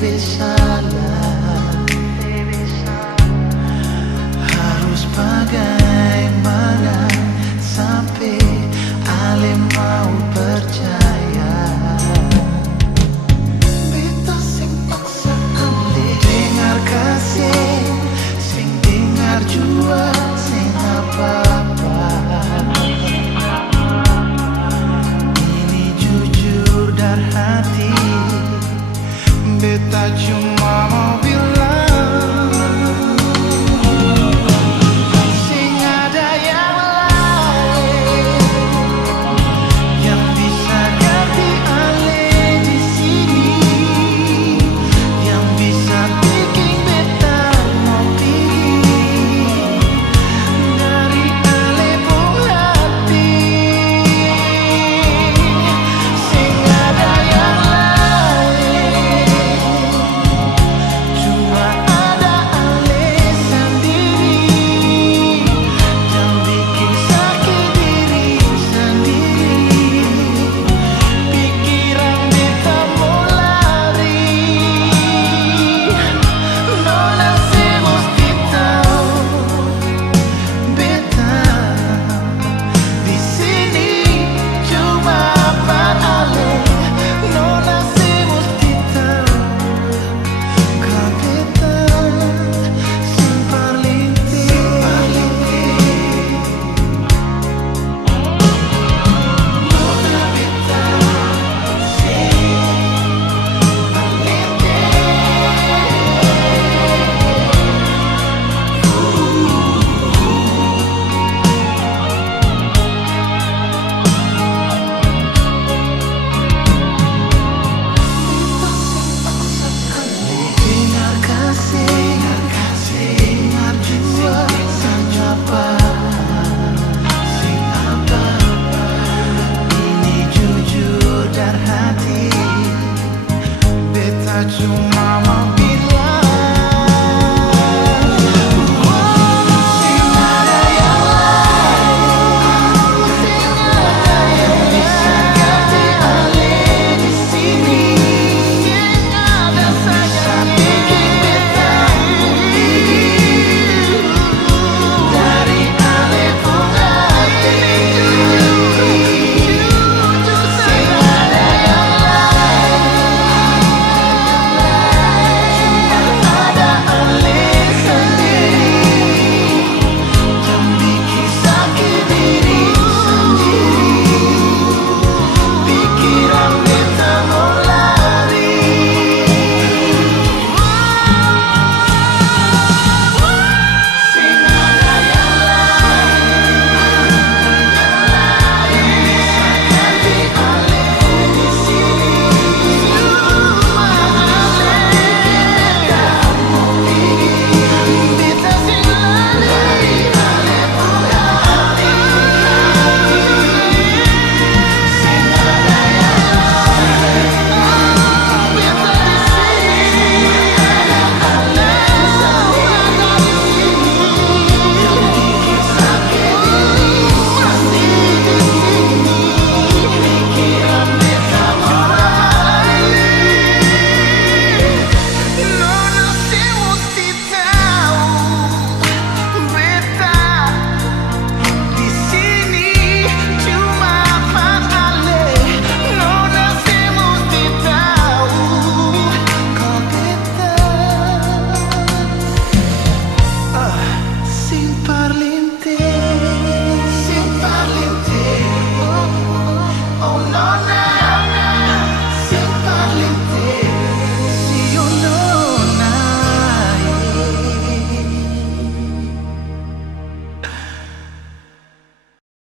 Baby salah, harus bagaimana sampai Ale mau percaya. Beta sing paksa Ale dengar kasih, sing dengar jua sing apa-apa. Ini jujur dari hati, beta cuma mau bilang, sing ada yang lain yang bisa ganti Ale di sini, yang bisa bikin beta mau pergi dari Ale pun hati. Sing ada yang lain, cuma ada Ale sendiri, yang bikin sakit diri sendiri. Pikiran beta mau lari, nona se mesti tahu beta di sini cuma par Ale. Nona se mesti tahu kalau beta paling nona beta dengar kasih, dengar jua saja apa, sing apa. Ini jujur dari hati, beta cuma